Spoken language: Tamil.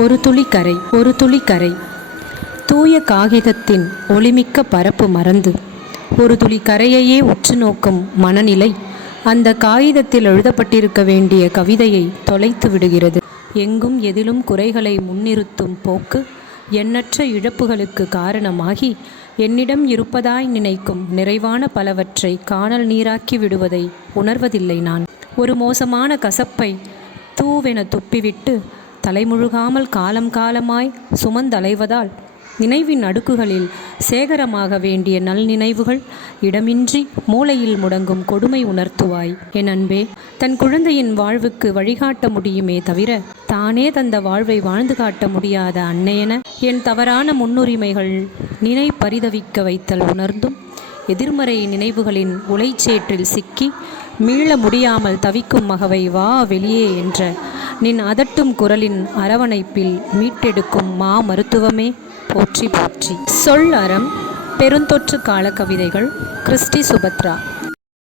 ஒரு துளி கரை, ஒரு துளி கரை. தூய காகிதத்தின் ஒளிமிக்க பரப்பு மறந்து ஒரு துளி கரையையே உற்று நோக்கும் மனநிலை அந்த காகிதத்தில் எழுதப்பட்டிருக்க வேண்டிய கவிதையை தொலைத்து விடுகிறது. எங்கும் எதிலும் குறைகளை முன்னிறுத்தும் போக்கு எண்ணற்ற இழப்புகளுக்கு காரணமாகி என்னிடம் இருப்பதாய் நினைக்கும் நிறைவான பலவற்றை காணல் நீராக்கி விடுவதை உணர்வதில்லை நான். ஒரு மோசமான கசப்பை தூவென துப்பிவிட்டு தலைமுழுகாமல் காலம் காலமாய் சுமந்தலைவதால் நினைவின் அடுக்குகளில் சேகரமாக வேண்டிய நல் நினைவுகள் இடமின்றி மூளையில் முடங்கும் கொடுமை உணர்த்துவாய் என் அன்பே. தன் குழந்தையின் வாழ்வுக்கு வழிகாட்ட முடியுமே தவிர தானே தந்த வாழ்வை வாழ்ந்து காட்ட முடியாத அன்னையென என் தவறான முன்னுரிமைகள் நினை பரிதவிக்க வைத்தல் உணர்ந்தும் எதிர்மறை நினைவுகளின் உளைச்சேற்றில் சிக்கி மீள முடியாமல் தவிக்கும் மகவை வா வெளியே என்ற நின் அதட்டும் குரலின் அரவணைப்பில் மீட்டெடுக்கும் மா மருத்துவமே போற்றி போற்றி. சொல் அறம் பெருந்தொற்று கால கவிதைகள். கிறிஸ்டி சுபத்ரா.